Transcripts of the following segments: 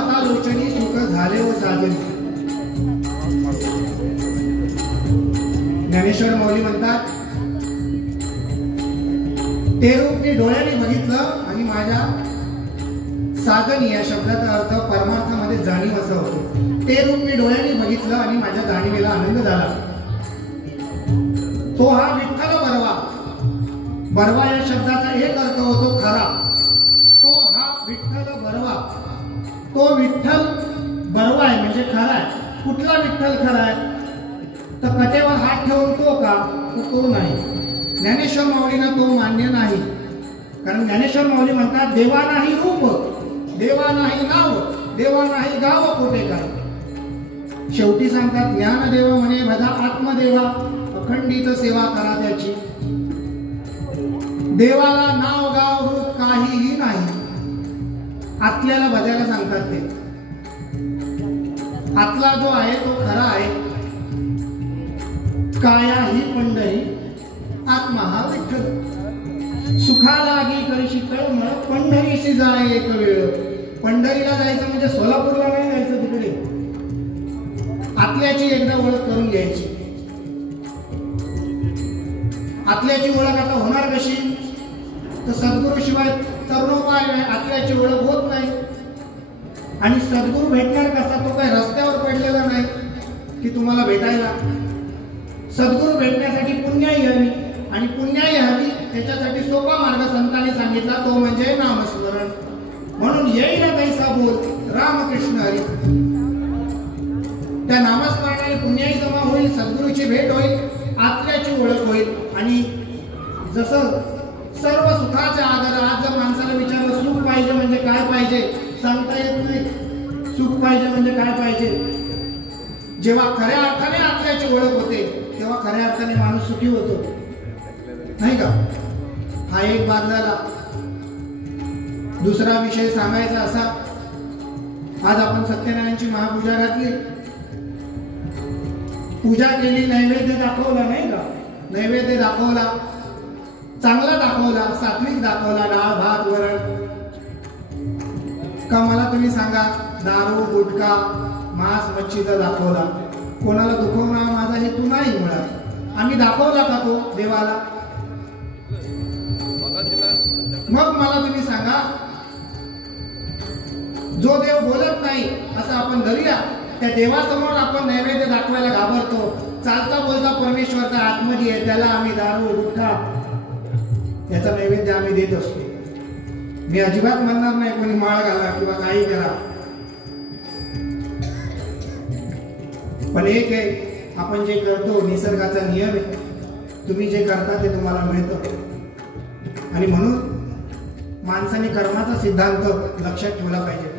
महतालोचनी सुख झाले व साजनी. ज्ञानेश्वर माऊली म्हणतात, ते रूप मी डोळ्याने बघितलं आणि माझ्या साधनी या शब्दाचा अर्थ परमार्थामध्ये जाणीव असा होतो. ते रूप मी डोळ्याने बघितलं आणि माझ्या जाणीवेला आनंद झाला. तो हा विठ्ठल बरवा. बरवा या शब्दाचा एक अर्थ होतो खरा. तो हा विठ्ठल बरवा. तो विठ्ठल बरवा आहे म्हणजे खरा आहे. कुठला विठ्ठल खरा आहे तर कटेवर हात ठेवून तो का, तो नाही. ज्ञानेश्वर माऊलींना तो मान्य नाही. कारण ज्ञानेश्वर माऊली म्हणतात, देवा नाही रूप, देवा नाही नाव, देवा नाही गाव कोठे काय. शेवटी सांगतात, ज्ञानदेव म्हणे भजा आत्मदेवा, अखंडित सेवा करा त्याची. देवाला नाव गाव रूप काहीही नाही. आतल्याला भजायला सांगतात ते. आतला जो आहे तो खरा आहे. काया ही पंढरी, आत्मा हा विठ्ठल. सुखा लागी करशी तळमळ, पंढरीशी जाय एक वेळ. पंढरीला जायचं म्हणजे सोलापूरला नाही जायचं, तिकडे आतल्याची एकदा ओळख करून घ्यायची. आतल्याची ओळख आता होणार कशी तर सद्गुरू शिवाय तरुणोपाय नाही. आतल्याची ओळख होत नाही. आणि सद्गुरू भेटणार कसा, तो काय रस्त्यावर पडलेला नाही की तुम्हाला भेटायला. सद्गुरू भेटण्यासाठी पुण्याई हवी आणि पुण्याई हवी त्याच्यासाठी सोपा मार्ग संतांनी सांगितला, तो म्हणजे नामस्मरण. म्हणून येईल कैसा बोल रामकृष्ण हरी. त्या नामस्मरणाने पुण्याई जमा होईल, सद्गुरूची भेट होईल, आत्म्याची ओळख होईल. आणि जसं सर्व सुखाचे आधार, आज जर माणसाला विचारलं सुख पाहिजे म्हणजे काय पाहिजे सांगता येत नाही. सुख पाहिजे म्हणजे काय पाहिजे. जेव्हा खऱ्या अर्थाने आत्म्याची ओळख होते तेव्हा खऱ्या अर्थाने माणूस सुखी होतो, नाही का. हा एक भाग झाला. दुसरा विषय सांगायचा असा, आज आपण सत्यनारायणची महापूजा घातली, पूजा केली, नैवेद्य दाखवला, नाही का. नैवेद्य दाखवला, चांगला दाखवला, सात्विक दाखवला, डाळ भात वरण. का मला तुम्ही सांगा, दारू गुटखा मांस मच्छीचा दाखवला. कोणाला दुखवणं माझा हेतू नाही. मुळात आम्ही दाखवला का तो देवाला. मग मला तुम्ही सांगा, जो देव बोलत नाही असं आपण धरूया, त्या देवासमोर आपण नैवेद्य दाखवायला घाबरतो. चालता बोलता परमेश्वर तर आतमध्ये आहे, त्याला आम्ही दारू गुटखा याचा नैवेद्य आम्ही देत असतो. मी अजिबात म्हणणार नाही कोणी माळ घाला किंवा काही करा, पण एक आहे, आपण जे करतो निसर्गाचा नियम आहे. तुम्ही जे करता ते तुम्हाला मिळतं. आणि म्हणून माणसाने कर्माचा सिद्धांत लक्षात ठेवला पाहिजे.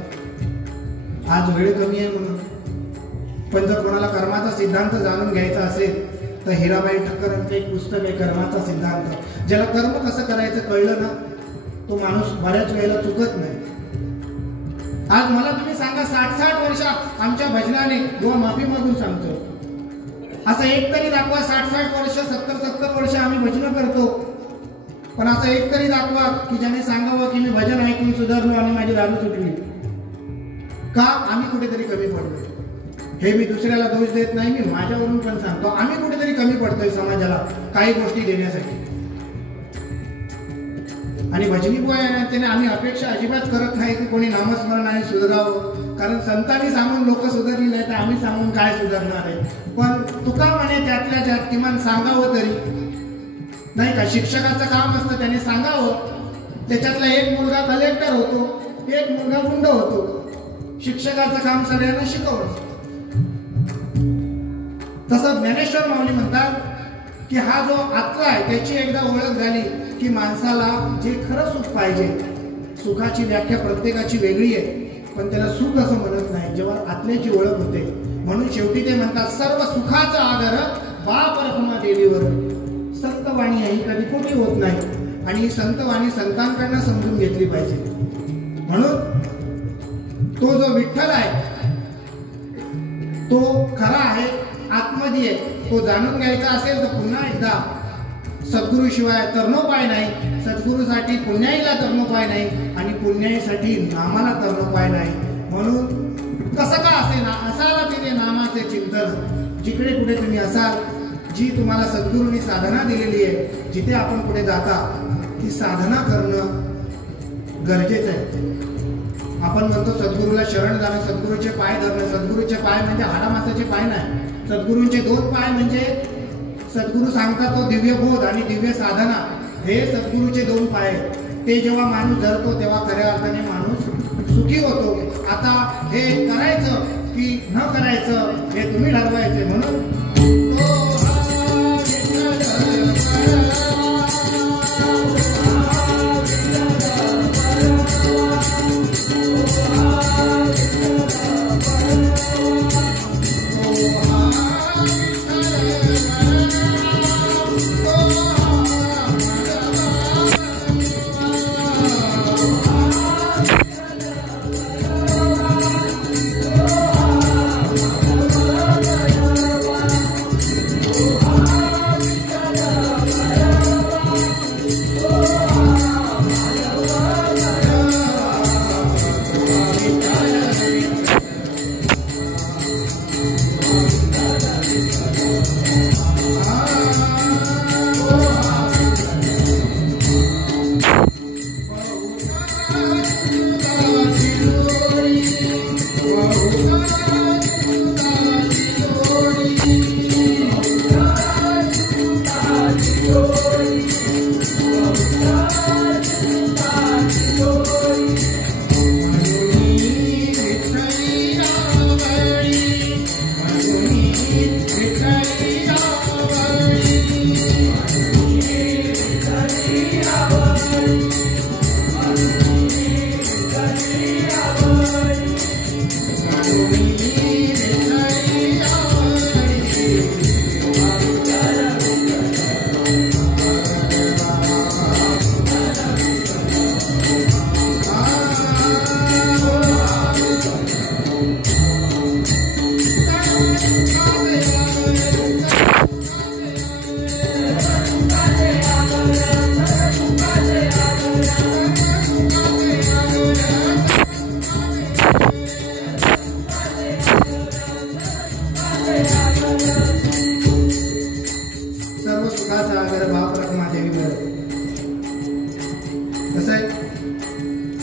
आज वेळ कमी आहे म्हणून, पण जर कोणाला कर्माचा सिद्धांत जाणून घ्यायचा असेल तर हिराबाई ठक्कर यांचं एक पुस्तक आहे, कर्माचा सिद्धांत. ज्याला कर्म कसं करायचं कळलं ना, तो माणूस बऱ्याच वेळेला चुकत नाही. आज मला तुम्ही सांगा, 60-60 वर्ष आमच्या भजनाने किंवा माफी मागून सांगतो, असं एक तरी दाखवा. 60-60 वर्ष 70-70 वर्ष आम्ही भजन करतो, पण असं एक तरी दाखवा की ज्याने सांगावं की मी भजन ऐकून सुधारलो आणि माझी दारू सुटली. का आम्ही कुठेतरी कमी पडलो. हे मी दुसऱ्याला दोष देत नाही, मी माझ्यावरून पण सांगतो, आम्ही कुठेतरी कमी पडतोय समाजाला काही गोष्टी देण्यासाठी. आणि भजनी बुवा त्याने आम्ही अपेक्षा अजिबात करत नाही की कोणी नामस्मरण आणि सुधारावं. कारण संतांनी सांगून लोक सुधारली नाही तर आम्ही सांगून काय सुधारणार आहे. पण तुका म्हणे त्यातल्या त्यात किमान सांगावं तरी, नाही का. शिक्षकाचं काम असतं त्याने सांगावं. त्याच्यातला एक मुलगा कलेक्टर होतो, एक मुलगा गुंड होतो. शिक्षकाचं काम सगळ्यांना शिकवणं. तसं ज्ञानेश्वर माऊली म्हणतात की हा जो आत्मा आहे त्याची एकदा ओळख झाली की माणसाला जे खरं सुख पाहिजे. सुखाची व्याख्या प्रत्येकाची वेगळी आहे, पण त्याला सुख असं म्हणत नाही जेव्हा आत्म्याची ओळख होते. म्हणून शेवटी ते म्हणतात, सर्व सुखाचा आदर बाप रखमा देवीवर. संतवाणी ही कधी खोटी होत नाही आणि संतवाणी संतांकडनं समजून घेतली पाहिजे. म्हणून तो जो विठ्ठल आहे तो खरा आहे, आतमध्ये आहे. तो जाणून घ्यायचा असेल तर पुन्हा एकदा सद्गुरू शिवाय तरणोपाय नाही. सद्गुरूसाठी पुण्याईला तरणोपाय नाही आणि पुण्याईसाठी नामाला तरणोपाय नाही. म्हणून कसं का असे ना असायला तिथे नामाचे चिंतन. जिकडे कुठे तुम्ही असाल, जी तुम्हाला सद्गुरूंनी साधना दिलेली आहे, जिथे आपण पुढे जाता ती साधना करणं गरजेचं आहे. आपण म्हणतो सद्गुरूला शरण जाणं, सद्गुरूचे पाय धरणं. सद्गुरूचे पाय म्हणजे हाडामासाचे पाय नाही. सद्गुरूंचे दोन पाय म्हणजे सद्गुरू सांगतात तो दिव्य बोध आणि दिव्य साधना, हे सद्गुरूचे दोन पाय. ते जेव्हा माणूस धरतो तेव्हा खऱ्या अर्थाने माणूस सुखी होतो. आता हे करायचं की न करायचं हे तुम्ही ठरवायचे. म्हणून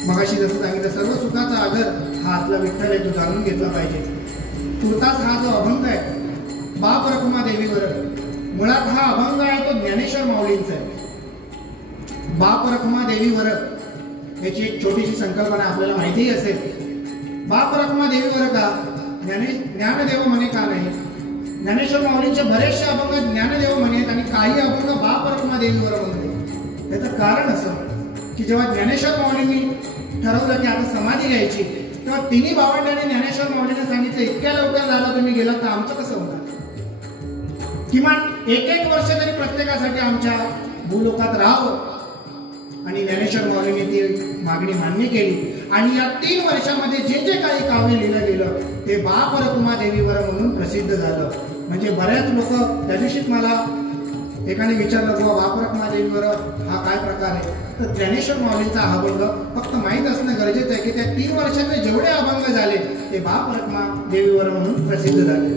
मगाशी जसं सांगितलं, सर्व सुखाचा आगर हा आपला विठ्ठल आहे, तो जाणून घेतला पाहिजे. तुर्तास हा जो अभंग आहे बाप रखुमा देवीवर, मुळात हा अभंग आहे तो ज्ञानेश्वर माऊलींचा आहे. बाप रखुमा देवीवर याची एक छोटीशी संकल्पना आपल्याला माहितीही असेल. बाप रखुमा देवीवर का ज्ञानदेव म्हणे का नाही? ज्ञानेश्वर माऊलींचे बरेचसे अभंग ज्ञानदेव म्हणेत आणि काही अभंग बाप रखुमा देवीवर म्हणते. याचं कारण असं की जेव्हा ज्ञानेश्वर माऊलींनी ठरवलं की आता समाधी घ्यायची, तेव्हा तिन्ही भावंडांनी ज्ञानेश्वर माऊलींना सांगितलं इतक्या लवकर झाला तुम्ही गेला तर आमचं कसं होणार? किमान एक वर्ष तरी प्रत्येकासाठी आमच्या भूलोकात राहावं. आणि ज्ञानेश्वर माऊलींनी ती मागणी मान्य केली आणि या 3 वर्षामध्ये जे जे काही काव्य लिहिलं गेलं ते बाप रखुमा देवीवर म्हणून प्रसिद्ध झालं. म्हणजे बऱ्याच लोक त्या दिवशीच मला एकाने विचारलं बुवा बाप रखुमा देवीवर हा काय प्रकार आहे, तर ज्ञानेश्वर माऊलींचा हा अभंग फक्त माहीत असणं गरजेचं आहे की त्या 3 वर्षातले जेवढे अभंग झाले ते बाप रखुमा देवीवर म्हणून प्रसिद्ध झाले.